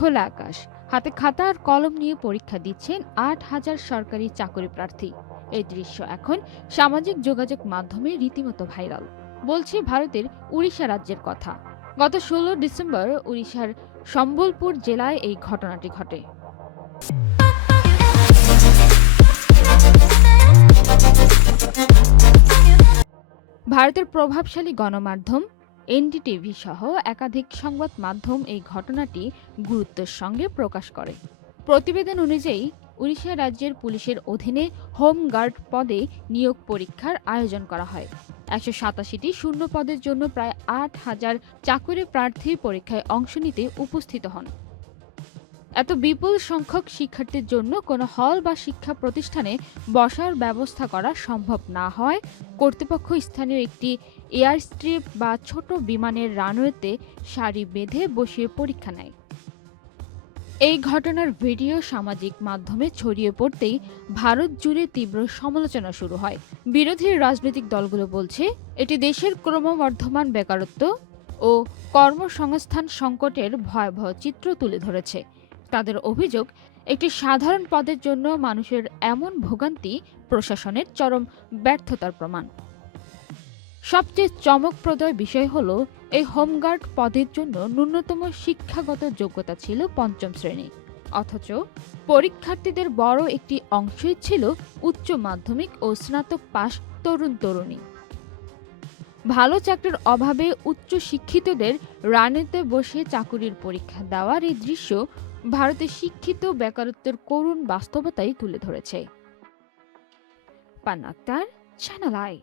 খোলা আকাশ, হাতে খাতা আর কলম নিয়ে পরীক্ষা দিচ্ছেন ৮,০০০ সরকারি চাকরি প্রার্থী। এই দৃশ্য এখন সামাজিক যোগাযোগ মাধ্যমে রীতিমতো ভাইরাল। বলছে ভারতের উড়িষ্যা রাজ্যের কথা। গত ১৬ ডিসেম্বর উড়িষ্যার সম্বলপুর জেলায় এই ঘটনাটি ঘটে। ভারতের প্রভাবশালী গণমাধ্যম এনডিটিভি সহ একাধিক সংবাদ মাধ্যম এই ঘটনাটি গুরুত্বের সঙ্গে প্রকাশ করে। প্রতিবেদন অনুযায়ী উড়িষ্যা রাজ্যের পুলিশের অধীনে হোমগার্ড পদে নিয়োগ পরীক্ষার আয়োজন করা হয়। ১৮৭টি শূন্য পদের জন্য প্রায় ৮,০০০ চাকরি প্রার্থী পরীক্ষায় অংশ নিতে উপস্থিত হন। এত বিপুল সংখ্যক শিক্ষার্থীর জন্য কোনো হল বা শিক্ষা প্রতিষ্ঠানে বসার ব্যবস্থা করা সম্ভব না হয় কর্তৃপক্ষ স্থানীয় একটি এয়ারস্ট্রিপ বা ছোট বিমানের রানওয়েতে সারি বেঁধে বসিয়ে পরীক্ষা নেয়। এই ঘটনার ভিডিও সামাজিক মাধ্যমে ছড়িয়ে পড়তেই ভারত জুড়ে তীব্র সমালোচনা শুরু হয়। বিরোধী রাজনৈতিক দলগুলো বলছে এটি দেশের ক্রমবর্ধমান বেকারত্ব ও কর্মসংস্থান সংকটের ভয়াবহ চিত্র তুলে ধরেছে। তাদের অভিযোগ, একটি সাধারণ পদের জন্য মানুষের এমন ভোগান্তি প্রশাসনের চরম ব্যর্থতার প্রমাণ। সবচেয়ে চমকপ্রদ বিষয় হলো, এই হোমগার্ড পদের জন্য ন্যূনতম শিক্ষাগত যোগ্যতা ছিল ৫ম শ্রেণী, অথচ পরীক্ষার্থীদের বড় একটি অংশই ছিল উচ্চ মাধ্যমিক ও স্নাতক পাশ তরুণ-তরুণী। ভালো চাকরির অভাবে উচ্চ শিক্ষিতদের রানেতে বসে চাকুরির পরীক্ষা দেওয়ার এই দৃশ্য ভারতের শিক্ষিত বেকারত্বের করুণ বাস্তবতাই তুলে ধরেছে। পান্না আক্তার, চ্যানেল আই।